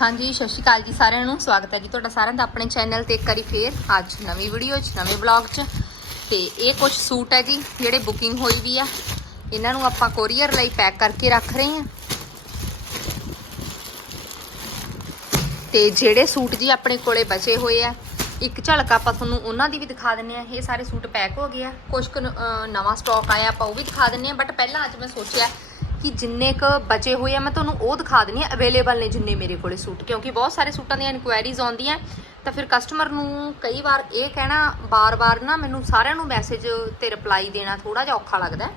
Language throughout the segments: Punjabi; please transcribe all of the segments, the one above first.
ਹਾਂਜੀ, ਸਤਿ ਸ਼੍ਰੀ ਅਕਾਲ ਜੀ ਸਾਰਿਆਂ ਨੂੰ। ਸਵਾਗਤ ਹੈ ਜੀ ਤੁਹਾਡਾ ਸਾਰਿਆਂ ਦਾ ਆਪਣੇ ਚੈਨਲ ਤੇ ਇੱਕ ਵਾਰੀ ਫੇਰ ਅੱਜ ਨਵੀਂ ਵੀਡੀਓ 'ਚ, ਨਵੇਂ ਵਲੌਗ 'ਚ। ਤੇ ਇਹ ਕੁਝ ਸੂਟ ਹੈ ਜੀ, ਜਿਹੜੇ ਬੁਕਿੰਗ ਹੋਈ ਵੀ ਆ। ਇਹਨਾਂ ਨੂੰ ਆਪਾਂ ਕੋਰੀਅਰ ਲਈ ਪੈਕ ਕਰਕੇ ਰੱਖ ਰਹੇ ਹਾਂ। ਤੇ ਜਿਹੜੇ ਸੂਟ ਜੀ ਆਪਣੇ ਕੋਲੇ ਬਚੇ ਹੋਏ ਆ, ਇੱਕ ਝਲਕ ਆਪਾਂ ਤੁਹਾਨੂੰ ਉਹਨਾਂ ਦੀ ਵੀ ਦਿਖਾ ਦਿੰਨੇ ਆ ਇਹ ਸਾਰੇ ਸੂਟ ਪੈਕ ਹੋ ਗਏ ਆ। ਕੁਝ ਕੁ ਨਵਾਂ ਸਟਾਕ ਆਇਆ ਆਪਾਂ ਉਹ ਵੀ ਦਿਖਾ ਦਿੰਨੇ ਆ ਬਟ ਪਹਿਲਾਂ ਅੱਜ ਮੈਂ ਸੋਚਿਆ ਕਿ ਜਿੰਨੇ ਕ ਬਚੇ ਹੋਏ ਆ, ਮੈਂ ਤੁਹਾਨੂੰ ਉਹ ਦਿਖਾ ਦਿੰਨੀ ਆ ਅਵੇਲੇਬਲ ਨੇ ਜਿੰਨੇ ਮੇਰੇ ਕੋਲੇ ਸੂਟ, ਕਿਉਂਕਿ ਬਹੁਤ ਸਾਰੇ ਸੂਟਾਂ ਦੀਆਂ ਇਨਕੁਆਇਰੀਜ਼ ਆਉਂਦੀਆਂ। ਤਾਂ ਫਿਰ ਕਸਟਮਰ ਨੂੰ ਕਈ ਵਾਰ ਇਹ ਕਹਿਣਾ, ਬਾਰ-ਬਾਰ ਨਾ ਮੈਨੂੰ ਸਾਰਿਆਂ ਨੂੰ ਮੈਸੇਜ ਤੇ ਰਿਪਲਾਈ ਦੇਣਾ ਥੋੜਾ ਜਿਹਾ ਔਖਾ ਲੱਗਦਾ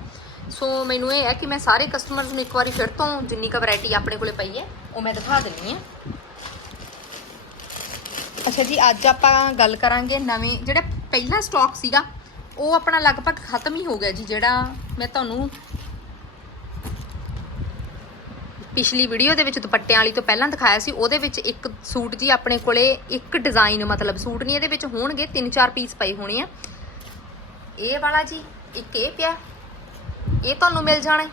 ਸੋ ਮੈਨੂੰ ਇਹ ਹੈ ਕਿ ਮੈਂ ਸਾਰੇ ਕਸਟਮਰਸ ਨੂੰ ਇੱਕ ਵਾਰੀ ਫਿਰ ਤੋਂ ਜਿੰਨੀ ਕ ਵੈਰਾਈਟੀ ਆਪਣੇ ਕੋਲੇ ਪਈ ਹੈ, ਉਹ ਮੈਂ ਦਿਖਾ ਦਿੰਨੀ ਆ ਅੱਛਾ ਜੀ, ਅੱਜ ਆਪਾਂ ਗੱਲ ਕਰਾਂਗੇ ਨਵੇਂ, ਜਿਹੜਾ ਪਹਿਲਾ ਸਟਾਕ ਸੀਗਾ, ਉਹ ਆਪਣਾ ਲਗਭਗ ਖਤਮ ਹੀ ਹੋ ਗਿਆ ਜੀ, ਜਿਹੜਾ ਮੈਂ ਤੁਹਾਨੂੰ ਪਿਛਲੀ ਵੀਡੀਓ ਦੇ ਵਿੱਚ ਦੁਪੱਟਿਆਂ ਵਾਲੀ ਤੋਂ ਪਹਿਲਾਂ ਦਿਖਾਇਆ ਸੀ, ਉਹਦੇ ਵਿੱਚ ਇੱਕ ਸੂਟ ਜੀ ਆਪਣੇ ਕੋਲੇ ਇੱਕ ਡਿਜ਼ਾਈਨ ਮਤਲਬ ਸੂਟ ਨਹੀਂ, ਇਹਦੇ ਵਿੱਚ ਹੋਣਗੇ 3-4 ਪੀਸ ਪਏ ਹੋਣੇ ਆ। ਇਹ ਵਾਲਾ ਜੀ, ਇੱਕ ਇਹ ਪਿਆ, ਇਹ ਤੁਹਾਨੂੰ ਮਿਲ ਜਾਣਾ।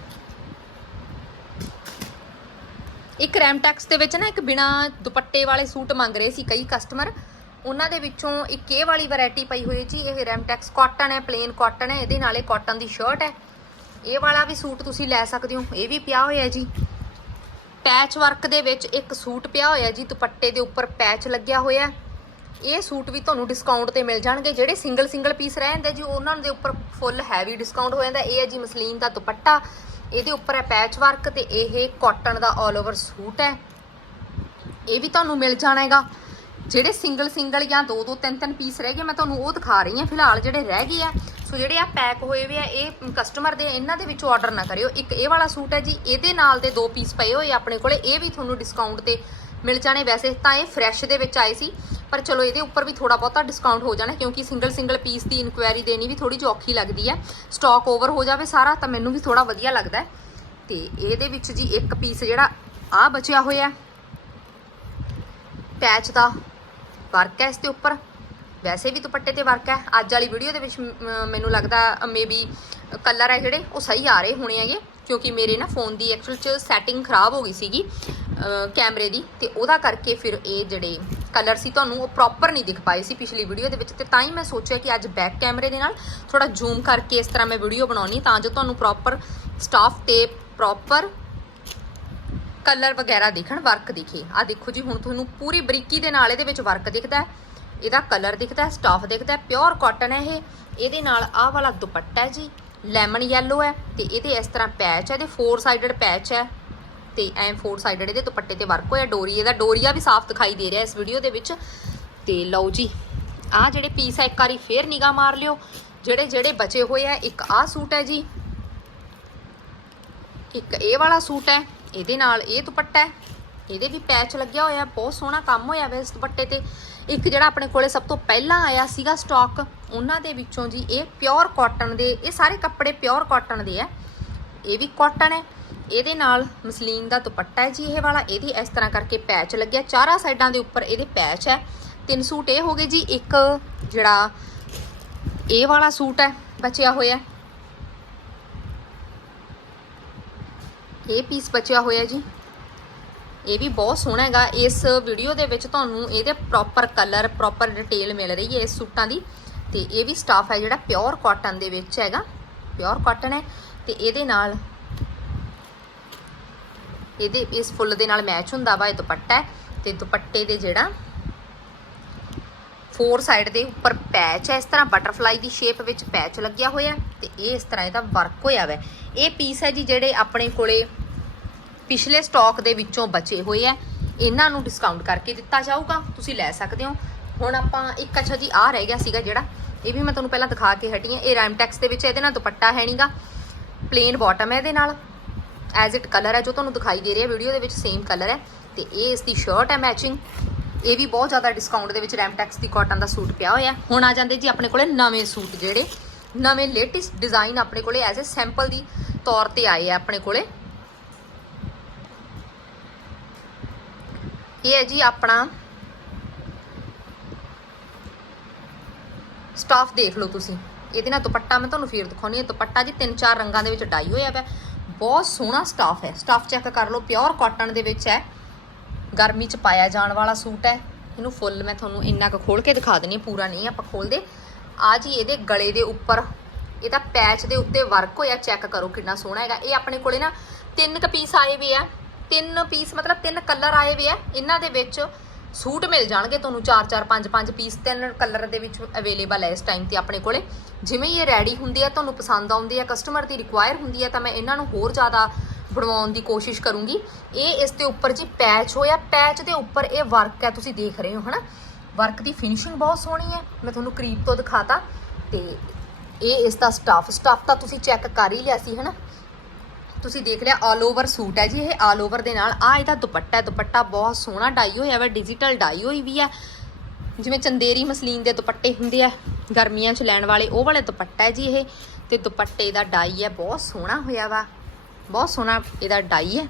ਇੱਕ ਰੈਮਟੈਕਸ ਦੇ ਵਿੱਚ ਨਾ ਇੱਕ ਬਿਨਾ ਦੁਪੱਟੇ ਵਾਲੇ ਸੂਟ ਮੰਗ ਰਹੇ ਸੀ ਕਈ ਕਸਟਮਰ ਉਹਨਾਂ ਦੇ ਵਿੱਚੋਂ ਇੱਕ ਇਹ ਵਾਲੀ ਵੈਰਾਈਟੀ ਪਈ ਹੋਈ ਜੀ, ਇਹ ਰੈਮਟੈਕਸ ਕਾਟਨ ਹੈ ਪਲੇਨ ਕਾਟਨ ਹੈ, ਇਹਦੇ ਨਾਲੇ ਕਾਟਨ ਦੀ ਸ਼ਰਟ ਹੈ। ਇਹ ਵਾਲਾ ਵੀ ਸੂਟ ਤੁਸੀਂ ਲੈ ਸਕਦੇ ਹੋ, ਇਹ ਵੀ ਪਿਆ ਹੋਇਆ ਜੀ। ਪੈਚ ਵਰਕ ਦੇ ਵਿੱਚ ਇੱਕ ਸੂਟ ਪਿਆ ਹੋਇਆ, ਜੀ ਦੁਪੱਟੇ ਦੇ ਉੱਪਰ ਪੈਚ ਲੱਗਿਆ ਹੋਇਆ ਇਹ ਸੂਟ ਵੀ ਤੁਹਾਨੂੰ ਡਿਸਕਾਊਂਟ ਤੇ ਮਿਲ ਜਾਣਗੇ। ਜਿਹੜੇ ਸਿੰਗਲ ਸਿੰਗਲ ਪੀਸ ਰਹਿ ਜਾਂਦੇ ਜੀ, ਉਹਨਾਂ ਦੇ ਉੱਪਰ ਫੁੱਲ ਹੈਵੀ ਡਿਸਕਾਊਂਟ ਹੋ ਜਾਂਦਾ। ਇਹ ਹੈ ਜੀ ਮਸਲੀਨ ਦਾ ਦੁਪੱਟਾ। ਇਹਦੇ ਉੱਪਰ ਹੈ ਪੈਚ ਵਰਕ ਤੇ ਇਹ ਕਾਟਨ ਦਾ 올 ਓਵਰ ਸੂਟ ਹੈ। ਇਹ ਵੀ ਤੁਹਾਨੂੰ ਮਿਲ ਜਾਣਾ ਹੈਗਾ। ਜਿਹੜੇ ਸਿੰਗਲ ਸਿੰਗਲ ਜਾਂ ਦੋ ਦੋ, ਤਿੰਨ ਤਿੰਨ ਪੀਸ ਰਹਿ ਗਏ, ਮੈਂ ਤੁਹਾਨੂੰ ਉਹ ਦਿਖਾ ਰਹੀ ਹਾਂ। ਫਿਲਹਾਲ ਜਿਹੜੇ ਰਹਿ ਗਏ ਆ ਸੋ ਜਿਹੜੇ ਆ ਪੈਕ ਹੋਏ ਹੋਏ ਆ, ਇਹ ਕਸਟਮਰ ਦੇ ਇਹਨਾਂ ਦੇ ਵਿੱਚੋਂ ਆਰਡਰ ਨਾ ਕਰਿਓ। ਇੱਕ ਇਹ ਵਾਲਾ ਸੂਟ ਹੈ ਜੀ, ਇਹਦੇ ਨਾਲ ਦੇ ਦੋ ਪੀਸ ਪਏ ਹੋਏ ਆਪਣੇ ਕੋਲੇ। ਇਹ ਵੀ ਤੁਹਾਨੂੰ ਡਿਸਕਾਊਂਟ ਤੇ ਮਿਲ ਜਾਣੇ ਵੈਸੇ। ਤਾਂ ਇਹ ਫਰੈਸ਼ ਦੇ ਵਿੱਚ ਆਏ ਸੀ, ਪਰ ਚਲੋ ਇਹਦੇ ਉੱਪਰ ਵੀ ਥੋੜਾ ਬਹੁਤਾ ਡਿਸਕਾਊਂਟ ਹੋ ਜਾਣਾ, ਕਿਉਂਕਿ ਸਿੰਗਲ ਸਿੰਗਲ ਪੀਸ ਦੀ ਇਨਕੁਆਇਰੀ ਦੇਣੀ ਵੀ ਥੋੜੀ ਜਿਹੀ ਔਖੀ ਲੱਗਦੀ ਹੈ। ਸਟਾਕ ਓਵਰ ਹੋ ਜਾਵੇ ਸਾਰਾ, ਤਾਂ ਮੈਨੂੰ ਵੀ ਥੋੜਾ ਵਧੀਆ ਲੱਗਦਾ ਹੈ। ਤੇ ਇਹਦੇ ਵਿੱਚ ਜੀ ਇੱਕ ਪੀਸ ਜਿਹੜਾ ਆ ਬਚਿਆ ਹੋਇਆ ਪੈਚ ਦਾ ਵਰਕ ਹੈ ਇਸ ਦੇ ਉੱਪਰ। ਵੈਸੇ ਵੀ ਦੁਪੱਟੇ ਤੇ ਵਰਕ ਹੈ। ਅੱਜ ਵਾਲੀ ਵੀਡੀਓ ਦੇ ਵਿੱਚ ਮੈਨੂੰ ਲੱਗਦਾ ਮੇਬੀ ਕਲਰ ਹੈ ਜਿਹੜੇ ਉਹ ਸਹੀ ਆ ਰਹੇ ਹੋਣੇ ਹੈਗੇ, ਕਿਉਂਕਿ ਮੇਰੇ ਨਾ ਫੋਨ ਦੀ ਐਕਚੁਅਲ ਚ ਸੈਟਿੰਗ ਖਰਾਬ ਹੋ ਗਈ ਸੀਗੀ ਕੈਮਰੇ ਦੀ। ਤੇ ਉਹਦਾ ਕਰਕੇ ਫਿਰ ਇਹ ਜਿਹੜੇ ਕਲਰ ਸੀ ਤੁਹਾਨੂੰ ਉਹ ਪ੍ਰੋਪਰ ਨਹੀਂ ਦਿਖ ਪਾਏ ਸੀ ਪਿਛਲੀ ਵੀਡੀਓ ਦੇ ਵਿੱਚ। ਤੇ ਤਾਂ ਹੀ ਮੈਂ ਸੋਚਿਆ ਕਿ ਅੱਜ ਬੈਕ ਕੈਮਰੇ ਦੇ ਨਾਲ ਥੋੜਾ ਜ਼ੂਮ ਕਰਕੇ ਇਸ ਤਰ੍ਹਾਂ ਮੈਂ ਵੀਡੀਓ ਬਣਾਉਣੀ, ਤਾਂ ਜੋ ਤੁਹਾਨੂੰ ਪ੍ਰੋਪਰ ਸਟਾਫ ਤੇ ਪ੍ਰੋਪਰ ਕਲਰ ਵਗੈਰਾ ਦੇਖਣ ਵਰਕ ਦਿਖੇ। ਆ ਦੇਖੋ ਜੀ, ਹੁਣ ਤੁਹਾਨੂੰ ਪੂਰੀ ਬਰੀਕੀ ਦੇ ਨਾਲ ਇਹਦੇ ਵਿੱਚ ਵਰਕ ਦਿਖਦਾ ਹੈ। ਇਹਦਾ ਕਲਰ ਦਿਖਦਾ ਹੈ ਸਟਾਫ ਦਿਖਦਾ ਪਿਓਰ ਕਾਟਨ ਹੈ ਇਹ। ਇਹਦੇ ਨਾਲ ਆਹ ਵਾਲਾ ਦੁਪੱਟਾ ਹੈ ਜੀ ਲੈਮਨ ਯੈਲੋ ਹੈ ਤੇ ਇਹਦੇ ਇਸ ਤਰ੍ਹਾਂ ਪੈਚ ਹੈ, ਇਹਦੇ ਫੋਰ ਸਾਈਡਡ ਪੈਚ ਹੈ। ਤੇ ਐਂ ਫੋਰ ਸਾਈਡਡ ਇਹਦੇ ਦੁਪੱਟੇ ਤੇ ਵਰਕ ਹੋਇਆ, ਡੋਰੀ, ਇਹਦਾ ਡੋਰੀਆ ਵੀ ਸਾਫ਼ ਦਿਖਾਈ ਦੇ ਰਿਹਾ ਇਸ ਵੀਡੀਓ ਦੇ ਵਿੱਚ। ਤੇ ਲਓ ਜੀ, ਆਹ ਜਿਹੜੇ ਪੀਸ ਹੈ, ਇੱਕ ਵਾਰੀ ਫੇਰ ਨਿਗਾਹ ਮਾਰ ਲਿਓ। ਜਿਹੜੇ ਜਿਹੜੇ ਬਚੇ ਹੋਏ ਆ ਇੱਕ ਆਹ ਸੂਟ ਹੈ ਜੀ। ਇੱਕ ਇਹ ਵਾਲਾ ਸੂਟ ਹੈ, ਇਹਦੇ ਨਾਲ ਇਹ ਦੁਪੱਟਾ ਹੈ। ਇਹਦੇ ਵੀ ਪੈਚ ਲੱਗਿਆ ਹੋਇਆ, ਬਹੁਤ ਸੋਹਣਾ ਕੰਮ ਹੋਇਆ ਵੇ ਇਸ ਦੁਪੱਟੇ ਤੇ। ਇੱਕ ਜਿਹੜਾ ਆਪਣੇ ਕੋਲੇ ਸਭ ਤੋਂ ਪਹਿਲਾਂ ਆਇਆ ਸੀਗਾ ਸਟਾਕ ਉਹਨਾਂ ਦੇ ਵਿੱਚੋਂ ਜੀ ਇਹ ਪਿਓਰ ਕਾਟਨ ਦੇ, ਇਹ ਸਾਰੇ ਕੱਪੜੇ ਪਿਓਰ ਕਾਟਨ ਦੇ ਆ। ਇਹ ਵੀ ਕਾਟਨ ਹੈ। ਇਹਦੇ ਨਾਲ ਮਸਲੀਨ ਦਾ ਦੁਪੱਟਾ ਹੈ ਜੀ ਇਹ ਵਾਲਾ। ਇਹਦੀ ਇਸ ਤਰ੍ਹਾਂ ਕਰਕੇ ਪੈਚ ਲੱਗਿਆ। ਚਾਰਾਂ ਸਾਈਡਾਂ ਦੇ ਉੱਪਰ ਇਹਦੇ ਪੈਚ ਹੈ। ਤਿੰਨ ਸੂਟ ਇਹ ਹੋ ਗਏ ਜੀ। ਇੱਕ ਜਿਹੜਾ ਇਹ ਵਾਲਾ ਸੂਟ ਹੈ, ਬਚਿਆ ਹੋਇਆ। ਇਹ ਪੀਸ ਬਚਿਆ ਹੋਇਆ ਜੀ। ਇਹ ਵੀ ਬਹੁਤ ਸੋਹਣਾ ਹੈਗਾ। ਇਸ ਵੀਡੀਓ ਦੇ ਵਿੱਚ ਤੁਹਾਨੂੰ ਇਹਦੇ ਪ੍ਰੋਪਰ ਕਲਰ ਪ੍ਰੋਪਰ ਡਿਟੇਲ ਮਿਲ ਰਹੀ ਹੈ ਇਸ ਸੂਟਾਂ ਦੀ। ਤੇ ਇਹ ਵੀ ਸਟਾਫ ਹੈ ਜਿਹੜਾ ਪਿਓਰ ਕਾਟਨ ਦੇ ਵਿੱਚ ਹੈਗਾ। ਪਿਓਰ ਕਾਟਨ ਹੈ ਤੇ ਇਹਦੇ ਨਾਲ ਇਹਦੇ ਇਸ ਫੁੱਲ ਦੇ ਨਾਲ ਮੈਚ ਹੁੰਦਾ ਵਾ, ਇਹ ਦੁਪੱਟਾ ਹੈ। ਤੇ ਦੁਪੱਟੇ ਦੇ ਜਿਹੜਾ ਫੋਰ ਸਾਈਡ ਦੇ ਉੱਪਰ ਪੈਚ ਹੈ। ਇਸ ਤਰ੍ਹਾਂ ਬਟਰਫਲਾਈ ਦੀ ਸ਼ੇਪ ਵਿੱਚ ਪੈਚ ਲੱਗਿਆ ਹੋਇਆ ਹੈ ਤੇ ਇਹ ਇਸ ਤਰ੍ਹਾਂ ਇਹਦਾ ਵਰਕ ਹੋਇਆ ਵਾ। ਇਹ ਪੀਸ ਹੈ ਜੀ ਜਿਹੜੇ ਆਪਣੇ ਕੋਲੇ ਪਿਛਲੇ ਸਟਾਕ ਦੇ ਵਿੱਚੋਂ ਬਚੇ ਹੋਏ ਆ। ਇਹਨਾਂ ਨੂੰ ਡਿਸਕਾਊਂਟ ਕਰਕੇ ਦਿੱਤਾ ਜਾਊਗਾ। ਤੁਸੀਂ ਲੈ ਸਕਦੇ ਹੋ। ਹੁਣ ਆਪਾਂ ਇੱਕ, ਅੱਛਾ ਜੀ ਆ ਰਹਿ ਗਿਆ ਸੀਗਾ ਜਿਹੜਾ। ਇਹ ਵੀ ਮੈਂ ਤੁਹਾਨੂੰ ਪਹਿਲਾਂ ਦਿਖਾ ਕੇ ਹਟੀ ਹਾਂ। ਇਹ ਰੈਮਟੈਕਸ ਦੇ ਵਿੱਚ, ਇਹਦੇ ਨਾਲ ਦੁਪੱਟਾ ਹੈ ਨਹੀਂਗਾ। ਪਲੇਨ ਬਾਟਮ ਹੈ ਇਹਦੇ ਨਾਲ। ਐਜ਼ ਇਟ ਕਲਰ ਹੈ, ਜੋ ਤੁਹਾਨੂੰ ਦਿਖਾਈ ਦੇ ਰਿਹਾ ਵੀਡੀਓ ਦੇ ਵਿੱਚ ਸੇਮ ਕਲਰ ਹੈ। ਤੇ ਇਹ ਇਸ ਦੀ ਸ਼ਰਟ ਹੈ ਮੈਚਿੰਗ ਇਹ ਵੀ ਬਹੁਤ ਜ਼ਿਆਦਾ ਡਿਸਕਾਊਂਟ ਦੇ ਵਿੱਚ ਰੈਮਟੈਕਸ ਦੀ ਕਾਟਨ ਦਾ ਸੂਟ ਪਿਆ ਹੋਇਆ। ਹੁਣ ਆ ਜਾਂਦੇ ਜੀ ਆਪਣੇ ਕੋਲੇ ਨਵੇਂ ਸੂਟ ਜਿਹੜੇ। ਨਵੇਂ ਲੇਟੈਸਟ ਡਿਜ਼ਾਈਨ ਆਪਣੇ ਕੋਲੇ ਐਜ਼ ਅ ਸੈਂਪਲ ਦੀ ਤੌਰ ਤੇ ਆਏ ਆ ਆਪਣੇ ਕੋਲੇ। ਇਹ ਹੈ ਜੀ ਆਪਣਾ ਸਟਾਫ ਦੇਖ ਲਓ ਤੁਸੀਂ। ਇਹਦੇ ਨਾਲ ਦੁਪੱਟਾ ਮੈਂ ਤੁਹਾਨੂੰ ਫੇਰ ਦਿਖਾਉਣੀ ਹੈ। ਦੁਪੱਟਾ ਜੀ ਤਿੰਨ ਚਾਰ ਰੰਗਾਂ ਦੇ ਵਿੱਚ ਡਾਈ ਹੋਇਆ ਹੈ ਬਹੁਤ ਸੋਹਣਾ ਸਟਾਫ ਹੈ। ਸਟਾਫ ਚੈੱਕ ਕਰ ਲਓ। ਪਿਓਰ ਕਾਟਨ ਦੇ ਵਿੱਚ ਹੈ। ਗਰਮੀ 'ਚ ਪਾਇਆ ਜਾਣ ਵਾਲਾ ਸੂਟ ਹੈ। ਇਹਨੂੰ ਫੁੱਲ ਮੈਂ ਤੁਹਾਨੂੰ ਇੰਨਾ ਕੁ ਖੋਲ ਕੇ ਦਿਖਾ ਦਿੰਨੀ ਹਾਂ। ਪੂਰਾ ਨਹੀਂ ਆਪਾਂ ਖੋਲਦੇ ਆ ਜੀ ਇਹਦੇ ਗਲੇ ਦੇ ਉੱਪਰ। ਇਹਦਾ ਪੈਚ ਦੇ ਉੱਤੇ ਵਰਕ ਹੋਇਆ। ਚੈੱਕ ਕਰੋ ਕਿੰਨਾ ਸੋਹਣਾ ਹੈਗਾ। ਇਹ ਆਪਣੇ ਕੋਲੇ ਨਾ ਤਿੰਨ ਕ ਪੀਸ ਆਏ ਵੀ ਆ। ਤਿੰਨ ਪੀਸ ਮਤਲਬ ਤਿੰਨ ਕਲਰ ਆਏ ਵੇ ਆ। ਇਹਨਾਂ ਦੇ ਵਿੱਚ ਸੂਟ ਮਿਲ ਜਾਣਗੇ ਤੁਹਾਨੂੰ 4 4 5 5 ਪੀਸ ਤਿੰਨ ਕਲਰ ਦੇ ਵਿੱਚ ਅਵੇਲੇਬਲ ਹੈ ਇਸ ਟਾਈਮ ਤੇ ਆਪਣੇ ਕੋਲੇ। ਜਿਵੇਂ ਹੀ ਇਹ ਰੈਡੀ ਹੁੰਦੇ ਆ, ਤੁਹਾਨੂੰ ਪਸੰਦ ਆਉਂਦੇ ਆ ਕਸਟਮਰ ਦੀ ਰਿਕੁਆਇਰ ਹੁੰਦੀ ਆ, ਤਾਂ ਮੈਂ ਇਹਨਾਂ ਨੂੰ ਹੋਰ ਜ਼ਿਆਦਾ ਬਣਵਾਉਣ ਦੀ ਕੋਸ਼ਿਸ਼ ਕਰੂੰਗੀ। ਇਹ ਇਸ ਦੇ ਉੱਪਰ ਜੀ ਪੈਚ ਹੋਇਆ। ਪੈਚ ਦੇ ਉੱਪਰ ਇਹ ਵਰਕ ਹੈ ਤੁਸੀਂ ਦੇਖ ਰਹੇ ਹੋ, ਹਨਾ? ਵਰਕ ਦੀ ਫਿਨਿਸ਼ਿੰਗ ਬਹੁਤ ਸੋਹਣੀ ਹੈ ਮੈਂ ਤੁਹਾਨੂੰ ਕਰੀਬ ਤੋਂ ਦਿਖਾਤਾ। ਤੇ ਇਹ ਇਸ ਦਾ ਸਟਾਫ ਸਟਾਫ ਤਾਂ ਤੁਸੀਂ ਚੈੱਕ ਕਰ ਹੀ ਲਿਆ ਸੀ, ਹਨਾ? ਤੁਸੀਂ ਦੇਖ ਲਿਆ ਆਲ ਓਵਰ ਸੂਟ ਹੈ ਜੀ ਇਹ ਆਲ ਓਵਰ ਦੇ ਨਾਲ। ਆ ਇਹਦਾ ਦੁਪੱਟਾ ਹੈ, ਦੁਪੱਟਾ ਬਹੁਤ ਸੋਹਣਾ ਡਾਈ ਹੋਇਆ ਵਾ ਡਿਜੀਟਲ ਡਾਈ ਹੋਈ ਵੀ ਹੈ। ਜਿਵੇਂ ਚੰਦੇਰੀ ਮਸਲੀਨ ਦੇ ਦੁਪੱਟੇ ਹੁੰਦੇ ਆ, ਗਰਮੀਆਂ 'ਚ ਲੈਣ ਵਾਲੇ, ਉਹ ਵਾਲੇ ਦੁਪੱਟਾ ਹੈ ਜੀ ਇਹ। ਤੇ ਦੁਪੱਟੇ ਦਾ ਡਾਈ ਹੈ, ਬਹੁਤ ਸੋਹਣਾ ਹੋਇਆ ਵਾ। ਬਹੁਤ ਸੋਹਣਾ ਇਹਦਾ ਡਾਈ ਹੈ।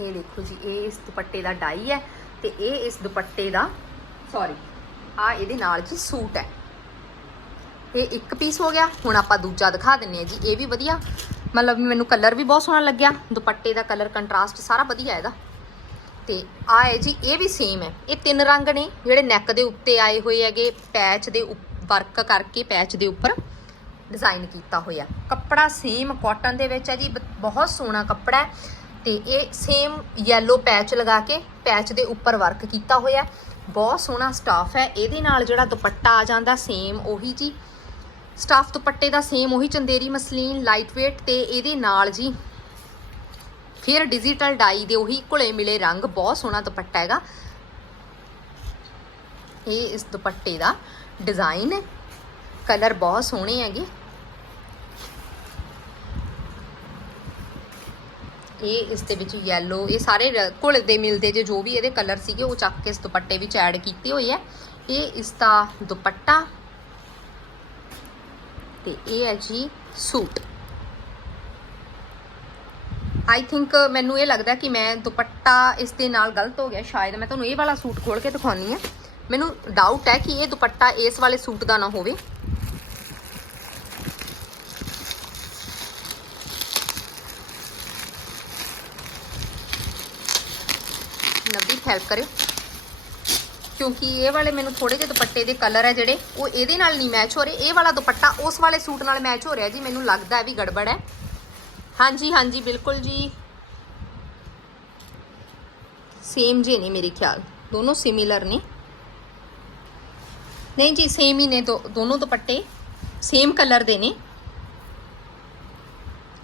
ਇਹ ਦੇਖੋ ਜੀ, ਇਹ ਇਸ ਦੁਪੱਟੇ ਦਾ ਡਾਈ ਹੈ ਤੇ ਇਹ ਇਸ ਦੁਪੱਟੇ ਦਾ ਸੌਰੀ ਆ ਇਹਦੇ ਨਾਲ ਜੀ ਸੂਟ ਹੈ। ਇਹ ਇੱਕ ਪੀਸ ਹੋ ਗਿਆ, ਹੁਣ ਆਪਾਂ ਦੂਜਾ ਦਿਖਾ ਦਿੰਨੇ ਆ ਜੀ, ਇਹ ਵੀ ਵਧੀਆ। ਮਤਲਬ ਮੈਨੂੰ ਕਲਰ ਵੀ ਬਹੁਤ ਸੋਹਣਾ ਲੱਗਿਆ, ਦੁਪੱਟੇ ਦਾ ਕਲਰ ਕੰਟਰਾਸਟ ਸਾਰਾ ਵਧੀਆ ਇਹਦਾ ਤੇ ਆ ਹੈ ਜੀ, ਇਹ ਵੀ ਸੇਮ ਹੈ। ਇਹ ਤਿੰਨ ਰੰਗ ਨੇ, ਜਿਹੜੇ ਨੈਕ ਦੇ ਉੱਤੇ ਆਏ ਹੋਏ ਹੈਗੇ ਪੈਚ ਦੇ ਵਰਕ ਕਰਕੇ ਪੈਚ ਦੇ ਉੱਪਰ ਡਿਜ਼ਾਈਨ ਕੀਤਾ ਹੋਇਆ। ਕੱਪੜਾ ਸੇਮ ਕਾਟਨ ਦੇ ਵਿੱਚ ਹੈ ਜੀ, ਬ- ਬਹੁਤ ਸੋਹਣਾ ਕੱਪੜਾ ਹੈ। ਤੇ ਇਹ ਸੇਮ ਯੈਲੋ ਪੈਚ ਲਗਾ ਕੇ ਪੈਚ ਦੇ ਉੱਪਰ ਵਰਕ ਕੀਤਾ ਹੋਇਆ ਬਹੁਤ ਸੋਹਣਾ ਸਟਾਫ ਹੈ, ਇਹਦੇ ਨਾਲ ਜਿਹੜਾ ਦੁਪੱਟਾ ਆ ਜਾਂਦਾ ਸੇਮ ਉਹੀ ਜੀ। ਸਟਾਫ ਦੁਪੱਟੇ ਦਾ ਸੇਮ ਉਹੀ ਚੰਦੇਰੀ ਮਸਲੀਨ ਲਾਈਟ weight ਤੇ ਇਹਦੇ ਨਾਲ ਜੀ ਫਿਰ ਡਿਜੀਟਲ ਡਾਈ ਦੇ ਉਹੀ ਘੁਲੇ ਮਿਲੇ ਰੰਗ, ਬਹੁਤ ਸੋਹਣਾ ਦੁਪੱਟਾ ਹੈਗਾ। ਇਹ ਇਸ ਦੁਪੱਟੇ ਦਾ ਡਿਜ਼ਾਈਨ ਹੈ। ਕਲਰ ਬਹੁਤ ਸੋਹਣੇ ਹੈਗੇ। ਇਹ ਇਸ ਦੇ ਵਿੱਚ ਯੈਲੋ ਇਹ ਸਾਰੇ ਰ- ਘੁਲ ਦੇ ਮਿਲਦੇ ਜੇ ਜੋ ਵੀ ਇਹਦੇ ਕਲਰ ਸੀਗੇ, ਉਹ ਚੱਕ ਕੇ ਇਸ ਦੁਪੱਟੇ ਵਿੱਚ ਐਡ ਕੀਤੇ ਹੋਏ ਹੈ ਇਹ ਇਸ ਦਾ ਦੁਪੱਟਾ ਤੇ ਇਹ ਹੈ ਜੀ ਸੂਟ। ਆਈ ਥਿੰਕ ਮੈਨੂੰ ਇਹ ਲੱਗਦਾ ਕਿ ਮੈਂ ਦੁਪੱਟਾ ਇਸ ਦੇ ਨਾਲ ਗਲਤ ਹੋ ਗਿਆ, ਸ਼ਾਇਦ ਮੈਂ ਤੁਹਾਨੂੰ ਇਹ ਵਾਲਾ ਸੂਟ ਖੋਲ ਕੇ ਦਿਖਾਉਣੀ ਆ ਮੈਨੂੰ ਡਾਊਟ ਹੈ ਕਿ ਇਹ ਦੁਪੱਟਾ ਇਸ ਵਾਲੇ ਸੂਟ ਦਾ ਨਾ ਹੋਵੇ। ਨਵਦੀਪ ਹੈਲਪ ਕਰਿਓ। ਕਿਉਂਕਿ ਇਹ ਵਾਲੇ ਮੈਨੂੰ ਥੋੜੇ ਜਿਹੇ ਦੁਪੱਟੇ ਦੇ ਕਲਰ ਹੈ ਜਿਹੜੇ, ਉਹ ਇਹਦੇ ਨਾਲ ਨਹੀਂ ਮੈਚ ਹੋ ਰਹੇ। ਇਹ ਵਾਲਾ ਦੁਪੱਟਾ ਉਸ ਵਾਲੇ ਸੂਟ ਨਾਲ ਮੈਚ ਹੋ ਰਿਹਾ ਜੀ, ਮੈਨੂੰ ਲੱਗਦਾ ਵੀ ਗੜਬੜ ਹੈ। ਹਾਂਜੀ ਹਾਂਜੀ, ਬਿਲਕੁਲ ਜੀ। ਸੇਮ ਜੇ ਨੇ ਮੇਰੇ ਖਿਆਲ। ਦੋਨੋਂ ਸਿਮਿਲਰ ਨੇ। ਨਹੀਂ ਜੀ ਸੇਮ ਹੀ ਨੇ ਦੋ, ਦੋਨੋਂ ਦੁਪੱਟੇ। ਸੇਮ ਕਲਰ ਦੇ ਨੇ।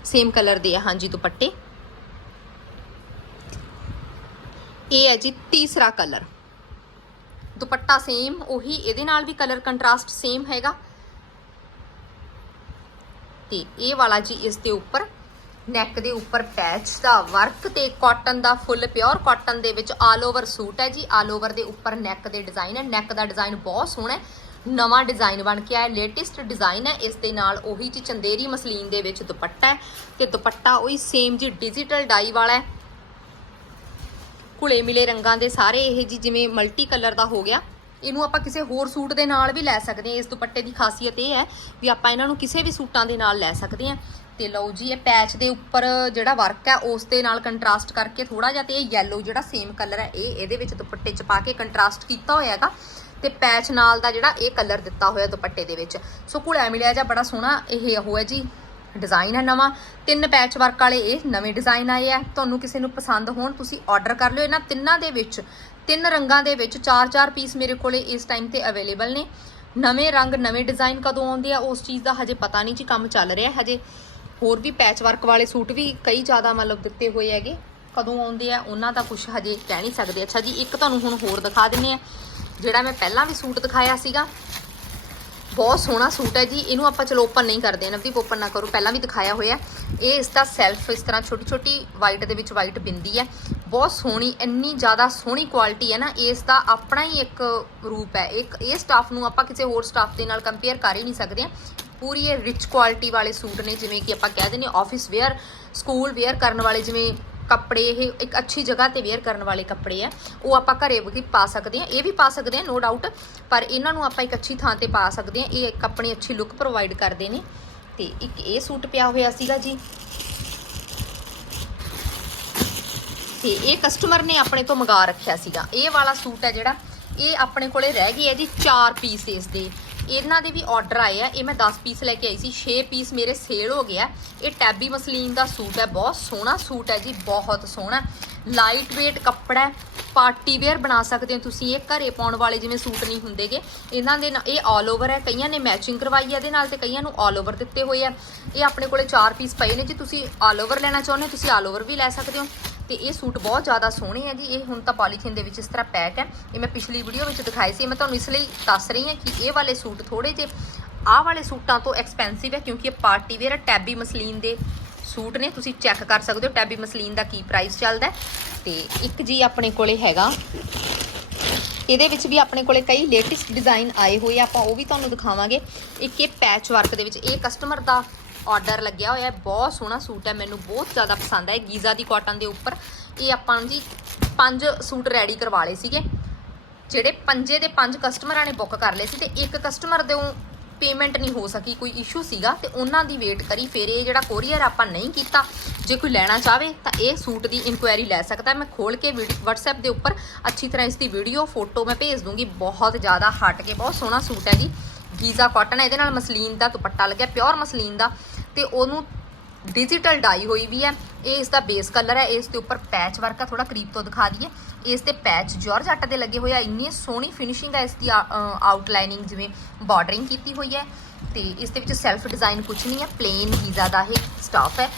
ਸੇਮ ਕਲਰ ਦੇ ਆ, ਹਾਂਜੀ, ਦੁਪੱਟੇ। ਇਹ ਹੈ ਜੀ ਤੀਸਰਾ ਕਲਰ ਦੁਪੱਟਾ ਸੇਮ ਉਹੀ ਇਹਦੇ ਨਾਲ ਵੀ ਕਲਰ ਕੰਟਰਾਸਟ ਸੇਮ ਹੈਗਾ। ਤੇ ਇਹ ਵਾਲਾ ਜੀ ਇਸ ਦੇ ਉੱਪਰ ਨੈਕ ਦੇ ਉੱਪਰ ਪੈਚ ਦਾ ਵਰਕ ਤੇ ਕਾਟਨ ਦਾ ਫੁੱਲ ਪਿਓਰ ਕਾਟਨ ਦੇ ਵਿੱਚ ਆਲ ਓਵਰ ਸੂਟ ਹੈ ਜੀ। ਆਲ ਓਵਰ ਦੇ ਉੱਪਰ ਨੈਕ ਦੇ ਡਿਜ਼ਾਈਨ ਹੈ। ਨੈਕ ਦਾ ਡਿਜ਼ਾਈਨ ਬਹੁਤ ਸੋਹਣਾ ਹੈ। ਨਵਾਂ ਡਿਜ਼ਾਈਨ ਬਣ ਕੇ ਆਇਆ ਲੇਟੈਸਟ ਡਿਜ਼ਾਈਨ ਹੈ। ਇਸ ਦੇ ਨਾਲ ਉਹੀ ਜੀ ਚੰਦੇਰੀ ਮਸਲੀਨ ਦੇ ਵਿੱਚ ਦੁਪੱਟਾ ਹੈ। ਤੇ ਦੁਪੱਟਾ ਉਹੀ ਸੇਮ ਜੀ ਡਿਜੀਟਲ ਡਾਈ ਵਾਲਾ ਹੈ। ਘੁਲੇ ਮਿਲੇ ਰੰਗਾਂ ਦੇ ਸਾਰੇ ਇਹ ਜੀ ਜਿਵੇਂ ਮਲਟੀ ਕਲਰ ਦਾ ਹੋ ਗਿਆ, ਇਹਨੂੰ ਆਪਾਂ ਕਿਸੇ ਹੋਰ ਸੂਟ ਦੇ ਨਾਲ ਵੀ ਲੈ ਸਕਦੇ ਹਾਂ। ਇਸ ਦੁਪੱਟੇ ਦੀ ਖਾਸੀਅਤ ਇਹ ਹੈ ਵੀ ਆਪਾਂ ਇਹਨਾਂ ਨੂੰ ਕਿਸੇ ਵੀ ਸੂਟਾਂ ਦੇ ਨਾਲ ਲੈ ਸਕਦੇ ਹਾਂ। ਤੇ ਲਓ ਜੀ, ਇਹ ਪੈਚ ਦੇ ਉੱਪਰ ਜਿਹੜਾ ਵਰਕ ਹੈ, ਉਸ ਦੇ ਨਾਲ ਕੰਟਰਾਸਟ ਕਰਕੇ ਥੋੜਾ ਜਿਹਾ ਤੇ ਇਹ ਯੈਲੋ ਜਿਹੜਾ ਸੇਮ ਕਲਰ ਹੈ, ਇਹ ਇਹਦੇ ਵਿੱਚ ਦੁਪੱਟੇ 'ਚ ਪਾ ਕੇ ਕੰਟਰਾਸਟ ਕੀਤਾ ਹੋਇਆ ਹੈਗਾ। ਤੇ ਪੈਚ ਨਾਲ ਦਾ ਜਿਹੜਾ ਇਹ ਕਲਰ ਦਿੱਤਾ ਹੋਇਆ ਦੁਪੱਟੇ ਦੇ ਵਿੱਚ। ਸੋ ਘੁਲਿਆ ਮਿਲਿਆ ਜਾਂ ਬੜਾ ਸੋਹਣਾ ਇਹ ਉਹ ਹੈ ਜੀ। ਡਿਜ਼ਾਈਨ ਹੈ ਨਵਾਂ। ਤਿੰਨ ਪੈਚ ਵਰਕ ਵਾਲੇ ਇਹ ਨਵੇਂ ਡਿਜ਼ਾਈਨ ਆਏ ਆ। ਤੁਹਾਨੂੰ ਕਿਸੇ ਨੂੰ ਪਸੰਦ ਹੋਣ, ਤੁਸੀਂ ਆਰਡਰ ਕਰ ਲਿਓ। ਇਹਨਾਂ ਤਿੰਨਾਂ ਦੇ ਵਿੱਚ, ਤਿੰਨ ਰੰਗਾਂ ਦੇ ਵਿੱਚ 4-4 ਪੀਸ ਮੇਰੇ ਕੋਲੇ ਇਸ ਟਾਈਮ ਤੇ ਅਵੇਲੇਬਲ ਨੇ। ਨਵੇਂ ਰੰਗ, ਨਵੇਂ ਡਿਜ਼ਾਈਨ ਕਦੋਂ ਆਉਂਦੇ ਆ, ਉਸ ਚੀਜ਼ ਦਾ ਹਜੇ ਪਤਾ ਨਹੀਂ ਜੀ, ਕੰਮ ਚੱਲ ਰਿਹਾ। ਹਜੇ ਹੋਰ ਵੀ ਪੈਚ ਵਰਕ ਵਾਲੇ ਸੂਟ ਵੀ ਕਈ ਜ਼ਿਆਦਾ ਮਤਲਬ ਦਿੱਤੇ ਹੋਏ ਹੈਗੇ। ਕਦੋਂ ਆਉਂਦੇ ਆ, ਉਹਨਾਂ ਦਾ ਕੁਝ ਹਜੇ ਕਹਿ ਨਹੀਂ ਸਕਦੇ। ਅੱਛਾ ਜੀ, ਇੱਕ ਤੁਹਾਨੂੰ ਹੁਣ ਹੋਰ ਦਿਖਾ ਦਿੰਨੇ ਆ। ਜਿਹੜਾ ਮੈਂ ਪਹਿਲਾਂ ਵੀ ਸੂਟ ਦਿਖਾਇਆ ਸੀਗਾ ਬਹੁਤ ਸੋਹਣਾ ਸੂਟ ਹੈ ਜੀ। ਇਹਨੂੰ ਆਪਾਂ ਚਲੋ ਓਪਨ ਨਹੀਂ ਕਰਦੇ ਨਵਦੀਪ ਓਪਨ ਨਾ ਕਰੋ। ਪਹਿਲਾਂ ਵੀ ਦਿਖਾਇਆ ਹੋਇਆ ਇਹ ਇਸ ਦਾ ਸੈਲਫ ਇਸ ਤਰ੍ਹਾਂ ਛੋਟੀ ਛੋਟੀ ਵਾਈਟ ਦੇ ਵਿੱਚ ਵਾਈਟ ਬਿੰਦੀ ਹੈ। ਬਹੁਤ ਸੋਹਣੀ, ਇੰਨੀ ਜ਼ਿਆਦਾ ਸੋਹਣੀ ਕੁਆਲਿਟੀ ਹੈ ਨਾ, ਇਸ ਦਾ ਆਪਣਾ ਹੀ ਇੱਕ ਰੂਪ ਹੈ। ਇੱਕ, ਇਹ ਸਟਾਫ ਨੂੰ ਆਪਾਂ ਕਿਸੇ ਹੋਰ ਸਟਾਫ ਦੇ ਨਾਲ ਕੰਪੇਅਰ ਕਰ ਹੀ ਨਹੀਂ ਸਕਦੇ ਹਾਂ। ਪੂਰੀ ਇਹ ਰਿਚ ਕੁਆਲਿਟੀ ਵਾਲੇ ਸੂਟ ਨੇ, ਜਿਵੇਂ ਕਿ ਆਪਾਂ ਕਹਿ ਦਿੰਦੇ ਆਫਿਸ ਵੇਅਰ ਸਕੂਲ ਵੇਅਰ ਕਰਨ ਵਾਲੇ, ਜਿਵੇਂ ਕੱਪੜੇ, ਇਹ ਇੱਕ ਅੱਛੀ ਜਗ੍ਹਾ ਤੇ ਵੇਅਰ ਕਰਨ ਵਾਲੇ ਕੱਪੜੇ ਆ। ਉਹ ਆਪਾਂ ਘਰੇ ਵੀ ਪਾ ਸਕਦੇ ਆ, ਇਹ ਵੀ ਪਾ ਸਕਦੇ ਆ ਨੋ ਡਾਊਟ ਪਰ ਇਹਨਾਂ ਨੂੰ ਆਪਾਂ ਇੱਕ ਅੱਛੀ ਥਾਂ ਤੇ ਪਾ ਸਕਦੇ ਆ, ਇਹ ਇੱਕ ਆਪਣੀ ਅੱਛੀ ਲੁੱਕ ਪ੍ਰੋਵਾਈਡ ਕਰਦੇ ਨੇ। ਤੇ ਇੱਕ ਇਹ ਸੂਟ ਪਿਆ ਹੋਇਆ ਸੀਗਾ ਜੀ। ਤੇ ਇਹ ਕਸਟਮਰ ਨੇ ਆਪਣੇ ਤੋਂ ਮੰਗਾ ਰੱਖਿਆ ਸੀਗਾ। ਇਹ ਵਾਲਾ ਸੂਟ ਹੈ ਜਿਹੜਾ ਇਹ ਆਪਣੇ ਕੋਲੇ ਰਹਿ ਗਈ ਹੈ ਜੀ 4 ਪੀਸ ਇਸ ਦੇ। ਇਹਨਾਂ ਦੇ ਵੀ ਆਰਡਰ ਆਏ ਆ। ਇਹ ਮੈਂ 10 ਪੀਸ ਲੈ ਕੇ ਆਈ ਸੀ। 6 ਪੀਸ ਮੇਰੇ ਸੇਲ ਹੋ ਗਿਆ ਇਹ ਟੈਬੀ ਮਸਲੀਨ ਦਾ ਸੂਟ ਹੈ। ਬਹੁਤ ਸੋਹਣਾ ਸੂਟ ਹੈ ਜੀ। ਬਹੁਤ ਸੋਹਣਾ। ਲਾਈਟ weight ਕੱਪੜਾ ਹੈ। ਪਾਰਟੀ ਵੇਅਰ ਬਣਾ ਸਕਦੇ ਹੋ ਤੁਸੀਂ ਇਹ। ਘਰੇ ਪਾਉਣ ਵਾਲੇ ਜਿਵੇਂ ਸੂਟ ਨਹੀਂ ਹੁੰਦੇਗੇ। ਇਹਨਾਂ ਦੇ ਇਹ ਆਲ ਓਵਰ ਹੈ। ਕਈਆਂ ਨੇ ਮੈਚਿੰਗ ਕਰਵਾਈ ਹੈ। ਇਹਦੇ ਨਾਲ ਤੇ ਕਈਆਂ ਨੂੰ ਆਲ ਓਵਰ ਦਿੱਤੇ ਹੋਏ ਆ। ਇਹ ਆਪਣੇ ਕੋਲੇ 4 ਪੀਸ ਪਏ ਨੇ ਜੀ। ਤੁਸੀਂ ਆਲ ਓਵਰ ਲੈਣਾ ਚਾਹੁੰਦੇ ਹੋ, ਤੁਸੀਂ ਆਲ ਓਵਰ ਵੀ ਲੈ ਸਕਦੇ ਹੋ। ਤੇ ਇਹ ਸੂਟ ਬਹੁਤ ਜ਼ਿਆਦਾ ਸੋਹਣੇ ਹੈ ਜੀ। ਇਹ ਹੁਣ ਤਾਂ ਪੋਲੀਥੀਨ ਦੇ ਵਿੱਚ ਇਸ ਤਰ੍ਹਾਂ ਪੈਕ ਹੈ। ਇਹ ਮੈਂ ਪਿਛਲੀ ਵੀਡੀਓ ਵਿੱਚ ਦਿਖਾਈ ਸੀ। ਮੈਂ ਤੁਹਾਨੂੰ ਇਸ ਲਈ ਦੱਸ ਰਹੀ ਹਾਂ ਕਿ ਇਹ ਵਾਲੇ ਸੂਟ ਥੋੜੇ ਜਿਹੇ ਆਹ ਵਾਲੇ ਸੂਟਾਂ ਤੋਂ ਐਕਸਪੈਂਸਿਵ ਹੈ ਕਿਉਂਕਿ ਇਹ ਪਾਰਟੀ ਵੇਅਰ ਟੈਬੀ ਮਸਲੀਨ ਦੇ ਸੂਟ ਨੇ। ਤੁਸੀਂ ਚੈੱਕ ਕਰ ਸਕਦੇ ਹੋ ਟੈਬੀ ਮਸਲੀਨ ਦਾ ਕੀ ਪ੍ਰਾਈਸ ਚੱਲਦਾ ਹੈ। ਤੇ ਇੱਕ ਜੀ ਆਪਣੇ ਕੋਲੇ ਹੈਗਾ। ਇਹਦੇ ਵਿੱਚ ਵੀ ਆਪਣੇ ਕੋਲੇ ਕਈ ਲੇਟੈਸਟ ਡਿਜ਼ਾਈਨ ਆਏ ਹੋਏ ਆ। ਆਪਾਂ ਉਹ ਵੀ ਤੁਹਾਨੂੰ ਦਿਖਾਵਾਂਗੇ। ਇੱਕ ਇਹ ਪੈਚ ਵਰਕ ਦੇ ਵਿੱਚ। ਇਹ ਕਸਟਮਰ ਦਾ ਆਰਡਰ ਲੱਗਿਆ ਹੋਇਆ ਹੈ। ਬਹੁਤ ਸੋਹਣਾ ਸੂਟ ਹੈ। ਮੈਨੂੰ ਬਹੁਤ ਜ਼ਿਆਦਾ ਪਸੰਦ ਹੈ। ਗੀਜ਼ਾ ਦੀ ਕਾਟਨ ਦੇ ਉੱਪਰ। ਇਹ ਆਪਾਂ ਨੂੰ ਜੀ ਪੰਜ ਸੂਟ ਰੈਡੀ ਕਰਵਾ ਲਏ ਸੀਗੇ। ਜਿਹੜੇ ਪੰਜੇ ਦੇ ਪੰਜ ਕਸਟਮਰਾਂ ਨੇ ਬੁੱਕ ਕਰ ਲਏ ਸੀ ਤੇ ਇੱਕ ਕਸਟਮਰ ਦੇ ਪੇਮੈਂਟ ਨਹੀਂ ਹੋ ਸਕੀ, ਕੋਈ ਇਸ਼ੂ ਸੀਗਾ ਤੇ ਉਹਨਾਂ ਦੀ ਵੇਟ ਕਰੀ। ਫਿਰ ਇਹ ਜਿਹੜਾ ਕੋਰੀਅਰ ਆਪਾਂ ਨਹੀਂ ਕੀਤਾ, ਜੇ ਕੋਈ ਲੈਣਾ ਚਾਹਵੇ ਤਾਂ ਇਹ ਸੂਟ ਦੀ ਇਨਕੁਆਇਰੀ ਲੈ ਸਕਦਾ। ਮੈਂ ਖੋਲ ਕੇ WhatsApp ਦੇ ਉੱਪਰ ਅੱਛੀ ਤਰ੍ਹਾਂ ਇਸ ਦੀ ਵੀਡੀਓ ਫੋਟੋ ਮੈਂ ਭੇਜ ਦੂੰਗੀ। ਬਹੁਤ ਜ਼ਿਆਦਾ ਹਟ ਕੇ ਬਹੁਤ ਸੋਹਣਾ ਸੂਟ ਹੈ ਜੀ। ਗੀਜ਼ਾ ਕਾਟਨ ਹੈ ਇਹਦੇ ਨਾਲ ਮਸਲੀਨ ਦਾ ਦੁਪੱਟਾ ਲੱਗਿਆ ਪਿਓਰ ਮਸਲੀਨ ਦਾ, ਤੇ ਉਹਨੂੰ ਡਿਜੀਟਲ ਡਾਈ ਹੋਈ ਵੀ ਹੈ। ਇਹ ਇਸ ਦਾ ਬੇਸ ਕਲਰ ਹੈ, ਇਸ ਦੇ ਉੱਪਰ ਪੈਚ ਵਰਕ ਆ ਥੋੜਾ ਕਰੀਬ ਤੋਂ ਦਿਖਾ ਦਈਏ। ਇਸ ਤੇ ਪੈਚ ਜਾਰਜੱਟ ਦੇ ਲੱਗੇ ਹੋਏ ਆ, ਇੰਨੀ ਸੋਹਣੀ ਫਿਨਿਸ਼ਿੰਗ ਹੈ ਇਸ ਦੀ ਆਊਟਲਾਈਨਿੰਗ ਜਿਵੇਂ ਬਾਰਡਰਿੰਗ ਕੀਤੀ ਹੋਈ ਹੈ। ਤੇ ਇਸ ਦੇ ਵਿੱਚ ਸੈਲਫ ਡਿਜ਼ਾਈਨ ਕੁਝ ਨਹੀਂ ਹੈ ਪਲੇਨ ਵੀਜ਼ਾ ਦਾ ਇਹ ਸਟਾਫ ਹੈ।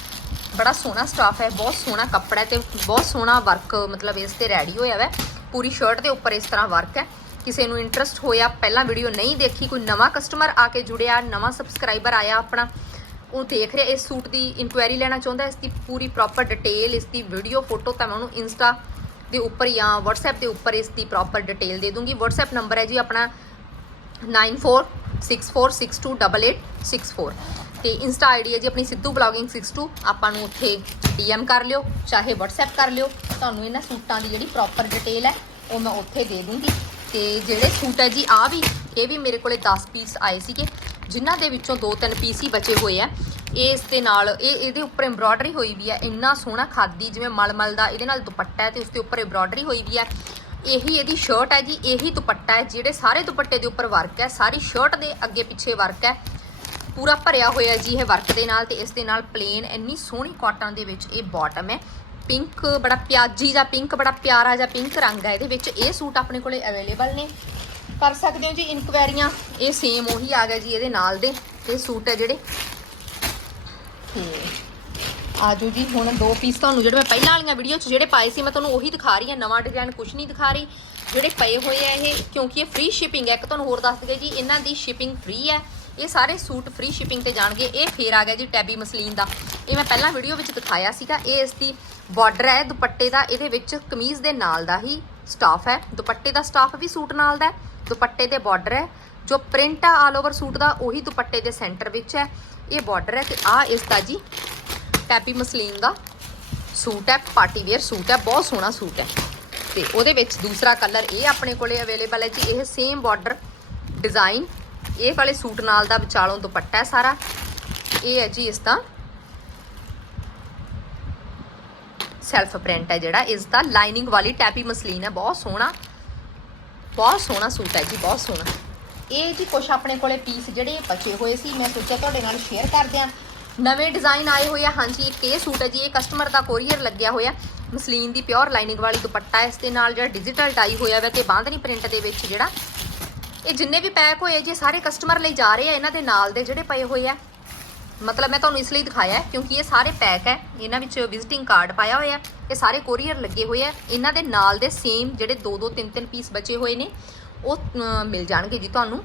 ਬੜਾ ਸੋਹਣਾ ਸਟਾਫ ਹੈ, ਬਹੁਤ ਸੋਹਣਾ ਕੱਪੜਾ ਹੈ ਤੇ ਬਹੁਤ ਸੋਹਣਾ ਵਰਕ ਮਤਲਬ ਇਸ ਤੇ ਰੈਡੀ ਹੋਇਆ ਹੈ ਪੂਰੀ ਸ਼ਰਟ ਦੇ ਉੱਪਰ ਇਸ ਤਰ੍ਹਾਂ ਵਰਕ ਹੈ। ਕਿਸੇ ਨੂੰ ਇੰਟਰਸਟ ਹੋਇਆ, ਪਹਿਲਾਂ ਵੀਡੀਓ ਨਹੀਂ ਦੇਖੀ, ਕੋਈ ਨਵਾਂ ਕਸਟਮਰ ਆ ਕੇ ਜੁੜਿਆ, ਨਵਾਂ ਸਬਸਕ੍ਰਾਈਬਰ ਆਇਆ ਆਪਣਾ, ਉਹ ਦੇਖ ਰਿਹਾ, ਇਸ ਸੂਟ ਦੀ ਇਨਕੁਆਇਰੀ ਲੈਣਾ ਚਾਹੁੰਦਾ, ਇਸ ਦੀ ਪੂਰੀ ਪ੍ਰੋਪਰ ਡਿਟੇਲ ਇਸ ਦੀ ਵੀਡੀਓ ਫੋਟੋ ਤਾਂ ਮੈਂ ਉਹਨੂੰ ਇੰਸਟਾ ਦੇ ਉੱਪਰ ਜਾਂ WhatsApp ਦੇ ਉੱਪਰ ਇਸ ਦੀ ਪ੍ਰੋਪਰ ਡਿਟੇਲ ਦੇ ਦੂੰਗੀ। WhatsApp ਨੰਬਰ ਹੈ ਜੀ ਆਪਣਾ 9464628864 ਤੇ ਇੰਸਟਾ ਆਈਡੀ ਹੈ ਜੀ ਆਪਣੀ ਸਿੱਧੂ ਬਲੌਗਿੰਗ 62 ਆਪਾਂ ਨੂੰ ਉੱਥੇ DM ਕਰ ਲਿਓ, ਚਾਹੇ WhatsApp ਕਰ ਲਿਓ, ਤੁਹਾਨੂੰ ਇਹਨਾਂ ਸੂਟਾਂ ਦੀ ਜਿਹੜੀ ਪ੍ਰੋਪਰ ਡਿਟੇਲ ਹੈ, ਉਹ ਮੈਂ ਉੱਥੇ ਦੇ ਦੂੰਗੀ। ਤੇ ਜਿਹੜੇ ਸੂਟ ਹੈ ਜੀ ਆ ਵੀ, ਇਹ ਵੀ ਮੇਰੇ ਕੋਲੇ 10 ਪੀਸ ਆਏ ਸੀਗੇ, ਜਿਨ੍ਹਾਂ ਦੇ ਵਿੱਚੋਂ ਦੋ ਤਿੰਨ ਪੀਸ ਹੀ ਬਚੇ ਹੋਏ ਆ। ਇਹ ਇਸ ਦੇ ਨਾਲ, ਇਹ, ਇਹਦੇ ਉੱਪਰ ਐਮਬ੍ਰੋਇਡਰੀ ਹੋਈ ਵੀ ਹੈ ਇੰਨਾ ਸੋਹਣਾ ਖਾਦੀ, ਜਿਵੇਂ ਮਲਮਲ ਦਾ ਇਹਦੇ ਨਾਲ ਦੁਪੱਟਾ ਹੈ ਤੇ ਉਸ ਦੇ ਉੱਪਰ ਐਮਬ੍ਰੋਇਡਰੀ ਹੋਈ ਵੀ ਹੈ ਇਹੀ ਇਹਦੀ ਸ਼ਰਟ ਹੈ ਜੀ, ਇਹੀ ਦੁਪੱਟਾ ਹੈ, ਜਿਹੜੇ ਸਾਰੇ ਦੁਪੱਟੇ ਦੇ ਉੱਪਰ ਵਰਕ ਹੈ, ਸਾਰੀ ਸ਼ਰਟ ਦੇ ਅੱਗੇ ਪਿੱਛੇ ਵਰਕ ਹੈ। ਪੂਰਾ ਭਰਿਆ ਹੋਇਆ ਜੀ ਇਹ ਵਰਕ ਦੇ ਨਾਲ ਤੇ ਇਸ ਦੇ ਨਾਲ ਪਲੇਨ ਇੰਨੀ ਸੋਹਣੀ ਕਾਟਨ ਦੇ ਵਿੱਚ ਇਹ ਬਾਟਮ ਹੈ। ਪਿੰਕ ਬੜਾ ਪਿਆਜੀ ਜਾਂ ਪਿੰਕ ਬੜਾ ਪਿਆਰਾ ਜਾਂ ਪਿੰਕ ਰੰਗ ਹੈ, ਇਹਦੇ ਵਿੱਚ ਇਹ ਸੂਟ ਆਪਣੇ ਕੋਲੇ ਅਵੇਲੇਬਲ ਨੇ। ਕਰ ਸਕਦੇ ਹੋ ਜੀ ਇਨਕੁਆਇਰੀਆਂ ਇਹ ਸੇਮ ਉਹੀ ਆ ਗਿਆ ਜੀ ਇਹਦੇ ਨਾਲ ਦੇ, ਇਹ ਸੂਟ ਹੈ ਜਿਹੜੇ। ਤੇ ਆਜੋ ਜੀ, ਹੁਣ ਦੋ ਪੀਸ ਤੁਹਾਨੂੰ ਜਿਹੜੇ ਮੈਂ ਪਹਿਲਾਂ ਵਾਲੀਆਂ ਵੀਡੀਓ 'ਚ ਜਿਹੜੇ ਪਾਏ ਸੀ, ਮੈਂ ਤੁਹਾਨੂੰ ਉਹੀ ਦਿਖਾ ਰਹੀ ਹਾਂ, ਨਵਾਂ ਡਿਜ਼ਾਈਨ ਕੁਝ ਨਹੀਂ ਦਿਖਾ ਰਹੀ। ਜਿਹੜੇ ਪਏ ਹੋਏ ਆ ਇਹ, ਕਿਉਂਕਿ ਇਹ ਫ੍ਰੀ ਸ਼ਿਪਿੰਗ ਹੈ, ਇੱਕ ਤੁਹਾਨੂੰ ਹੋਰ ਦੱਸ ਦਈਏ ਜੀ, ਇਹਨਾਂ ਦੀ ਸ਼ਿਪਿੰਗ ਫ੍ਰੀ ਹੈ। ਇਹ ਸਾਰੇ ਸੂਟ ਫ੍ਰੀ ਸ਼ਿਪਿੰਗ ਤੇ ਜਾਣਗੇ, ਇਹ ਫੇਰ ਆ ਗਿਆ ਜੀ ਟੈਬੀ ਮਸਲੀਨ ਦਾ। ਇਹ ਮੈਂ ਪਹਿਲਾਂ ਵੀਡੀਓ ਵਿੱਚ ਦਿਖਾਇਆ ਸੀਗਾ, ਇਹ ਇਸ ਦੀ ਬਾਰਡਰ ਹੈ, ਦੁਪੱਟੇ ਦਾ ਇਹਦੇ ਵਿੱਚ ਕਮੀਜ਼ ਦੇ ਨਾਲ ਦਾ ਹੀ ਸਟਾਫ ਹੈ। ਦੁਪੱਟੇ ਦਾ ਸਟਾਫ ਵੀ ਸੂਟ ਨਾਲ ਦਾ ਹੈ, ਦੁਪੱਟੇ ਦੇ ਬਾਰਡਰ ਹੈ। ਜੋ ਪ੍ਰਿੰਟ ਆ ਆਲ ਓਵਰ ਸੂਟ ਦਾ, ਉਹੀ ਦੁਪੱਟੇ ਦੇ ਸੈਂਟਰ ਵਿੱਚ ਹੈ। ਇਹ ਬਾਰਡਰ ਹੈ ਤੇ ਆ ਇਸ ਦਾ ਜੀ ਟੈਪੀ ਮਸਲੀਨ ਦਾ ਸੂਟ ਹੈ ਪਾਰਟੀ ਵੇਅਰ ਸੂਟ ਹੈ, ਬਹੁਤ ਸੋਹਣਾ ਸੂਟ ਹੈ। ਤੇ ਉਹਦੇ ਵਿੱਚ ਦੂਸਰਾ ਕਲਰ ਇਹ ਆਪਣੇ ਕੋਲੇ ਅਵੇਲੇਬਲ ਹੈ ਜੀ, ਇਹ ਸੇਮ ਬਾਰਡਰ ਡਿਜ਼ਾਈਨ ਇਹ ਵਾਲੇ ਸੂਟ ਨਾਲ ਦਾ ਵਿਚਾਲੋਂ ਦੁਪੱਟਾ ਹੈ ਸਾਰਾ। ਇਹ ਹੈ ਜੀ ਇਸ ਦਾ ਸੈਲਫ ਪ੍ਰਿੰਟ ਹੈ ਜਿਹੜਾ, ਇਸ ਦਾ ਲਾਈਨਿੰਗ ਵਾਲੀ ਟੈਪੀ ਮਸਲੀਨ ਹੈ, ਬਹੁਤ ਸੋਹਣਾ ਬਹੁਤ ਸੋਹਣਾ ਸੂਟ ਹੈ ਜੀ, ਬਹੁਤ ਸੋਹਣਾ। ਇਹ ਜੀ ਕੁਛ ਆਪਣੇ ਕੋਲੇ ਪੀਸ ਜਿਹੜੇ ਬਚੇ ਹੋਏ ਸੀ, ਮੈਂ ਸੋਚਿਆ ਤੁਹਾਡੇ ਨਾਲ ਸ਼ੇਅਰ ਕਰ ਦਿਆਂ। ਨਵੇਂ ਡਿਜ਼ਾਈਨ ਆਏ ਹੋਏ ਆ, ਹਾਂਜੀ, ਇੱਕ ਇਹ ਸੂਟ ਹੈ ਜੀ, ਇਹ ਕਸਟਮਰ ਦਾ ਕੋਰੀਅਰ ਲੱਗਿਆ ਹੋਇਆ। ਮਸਲੀਨ ਦੀ ਪਿਓਰ ਲਾਈਨਿੰਗ ਵਾਲੀ ਦੁਪੱਟਾ ਇਸ ਦੇ ਨਾਲ ਜਿਹੜਾ ਡਿਜੀਟਲ ਟਾਈ ਹੋਇਆ ਵਾ ਤੇ ਬਾਂਧਨੀ ਪ੍ਰਿੰਟ ਦੇ ਵਿੱਚ ਜਿਹੜਾ, ਇਹ ਜਿੰਨੇ ਵੀ ਪੈਕ ਹੋਏ ਜੀ ਸਾਰੇ ਕਸਟਮਰ ਲਈ ਜਾ ਰਹੇ ਆ, ਇਹਨਾਂ ਦੇ ਨਾਲ ਦੇ ਜਿਹੜੇ ਪਏ ਹੋਏ ਆ। ਮਤਲਬ ਮੈਂ ਤੁਹਾਨੂੰ ਇਸ ਲਈ ਦਿਖਾਇਆ ਹੈ ਕਿਉਂਕਿ ਇਹ ਸਾਰੇ ਪੈਕ ਹੈ, ਇਹਨਾਂ ਵਿੱਚ ਵਿਜ਼ਿਟਿੰਗ ਕਾਰਡ ਪਾਇਆ ਹੋਇਆ ਇਹ ਸਾਰੇ ਕੋਰੀਅਰ ਲੱਗੇ ਹੋਏ ਆ ਇਹਨਾਂ ਦੇ ਨਾਲ ਦੇ ਸੇਮ ਜਿਹੜੇ 2-2 3-3 ਪੀਸ ਬਚੇ ਹੋਏ ਨੇ, ਉਹ ਮਿਲ ਜਾਣਗੇ ਜੀ ਤੁਹਾਨੂੰ।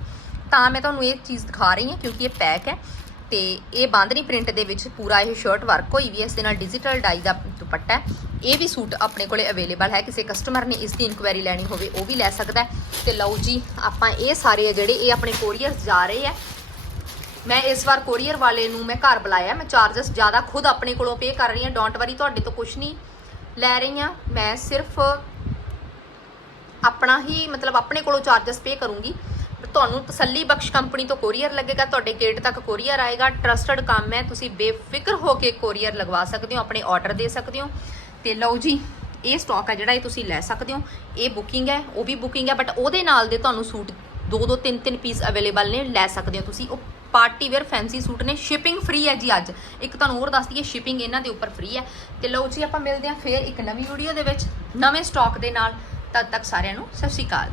ਤਾਂ ਮੈਂ ਤੁਹਾਨੂੰ ਇਹ ਚੀਜ਼ ਦਿਖਾ ਰਹੀ ਹਾਂ ਕਿਉਂਕਿ ਇਹ ਪੈਕ ਹੈ ਤੇ ਇਹ ਬਾਂਦਨੀ ਪ੍ਰਿੰਟ ਦੇ ਵਿੱਚ ਪੂਰਾ ਇਹ ਸ਼ਰਟ ਵਰਕ ਹੋਈ ਵੀ ਹੈ। ਇਸ ਦੇ ਨਾਲ ਡਿਜੀਟਲ ਡਾਈ ਦਾ ਦੁਪੱਟਾ ਹੈ। ਇਹ ਵੀ ਸੂਟ ਆਪਣੇ ਕੋਲੇ ਅਵੇਲੇਬਲ ਹੈ। ਕਿਸੇ ਕਸਟਮਰ ਨੇ ਇਸ ਦੀ ਇਨਕੁਆਇਰੀ ਲੈਣੀ ਹੋਵੇ, ਉਹ ਵੀ ਲੈ ਸਕਦਾ ਹੈ। ਤੇ ਲਓ ਜੀ, ਆਪਾਂ ਇਹ ਸਾਰੇ ਆ ਜਿਹੜੇ ਇਹ ਆਪਣੇ ਕੋਰੀਅਰ ਜਾ ਰਹੇ ਆ ਮੈਂ ਇਸ ਵਾਰ ਕੋਰੀਅਰ ਵਾਲੇ ਨੂੰ ਮੈਂ ਘਰ ਬੁਲਾਇਆ, ਮੈਂ ਚਾਰजेस ਜ਼ਿਆਦਾ ਖੁਦ ਆਪਣੇ ਕੋਲੋਂ ਪੇ ਕਰ ਰਹੀ ਹਾਂ ਡੋਂਟ ਵਰੀ ਤੁਹਾਡੇ ਤੋਂ ਕੁਝ ਨਹੀਂ ਲੈ ਰਹੀ ਹਾਂ। ਮੈਂ ਸਿਰਫ ਆਪਣਾ ਹੀ, ਮਤਲਬ ਆਪਣੇ ਕੋਲੋਂ ਚਾਰजेस ਪੇ ਕਰੂੰਗੀ। ਤੁਹਾਨੂੰ ਤਸੱਲੀ ਬਖਸ਼ ਕੰਪਨੀ ਤੋਂ ਕੋਰੀਅਰ ਲੱਗੇਗਾ, ਤੁਹਾਡੇ ਗੇਟ ਤੱਕ ਕੋਰੀਅਰ ਆਏਗਾ। ਟਰਸਟਡ ਕੰਮ ਹੈ, ਤੁਸੀਂ ਬੇਫਿਕਰ ਹੋ ਕੇ ਕੋਰੀਅਰ ਲਗਵਾ ਸਕਦੇ ਹੋ, ਆਪਣੇ ਆਰਡਰ ਦੇ ਸਕਦੇ ਹੋ। ਤੇ ਲਓ ਜੀ, ਇਹ ਸਟਾਕ ਹੈ ਜਿਹੜਾ ਇਹ ਤੁਸੀਂ ਲੈ ਸਕਦੇ ਹੋ। ਇਹ ਬੁਕਿੰਗ ਹੈ, ਉਹ ਵੀ ਬੁਕਿੰਗ ਹੈ ਬਟ ਉਹਦੇ ਨਾਲ ਦੇ ਤੁਹਾਨੂੰ ਸੂਟ ਦੋ ਦੋ ਤਿੰਨ ਤਿੰਨ ਪੀਸ ਅਵੇਲੇਬਲ ਨੇ, ਲੈ ਸਕਦੇ ਹੋ ਤੁਸੀਂ। ਉਹ ਪਾਰਟੀ ਵੇਅਰ ਫੈਂਸੀ ਸੂਟ ਨੇ ਸ਼ਿਪਿੰਗ ਫ੍ਰੀ ਹੈ ਜੀ ਅੱਜ। ਇੱਕ ਤੁਹਾਨੂੰ ਹੋਰ ਦੱਸ ਦਈਏ ਸ਼ਿਪਿੰਗ ਇਹਨਾਂ ਦੇ ਉੱਪਰ ਫ੍ਰੀ ਹੈ। ਤੇ ਲਓ ਜੀ, ਆਪਾਂ ਮਿਲਦੇ ਹਾਂ ਫੇਰ ਇੱਕ ਨਵੀਂ ਵੀਡੀਓ ਦੇ ਵਿੱਚ, ਨਵੇਂ ਸਟਾਕ ਦੇ ਨਾਲ। ਤਦ ਤੱਕ ਸਾਰਿਆਂ ਨੂੰ ਸਤਿ ਸ਼੍ਰੀ ਅਕਾਲ।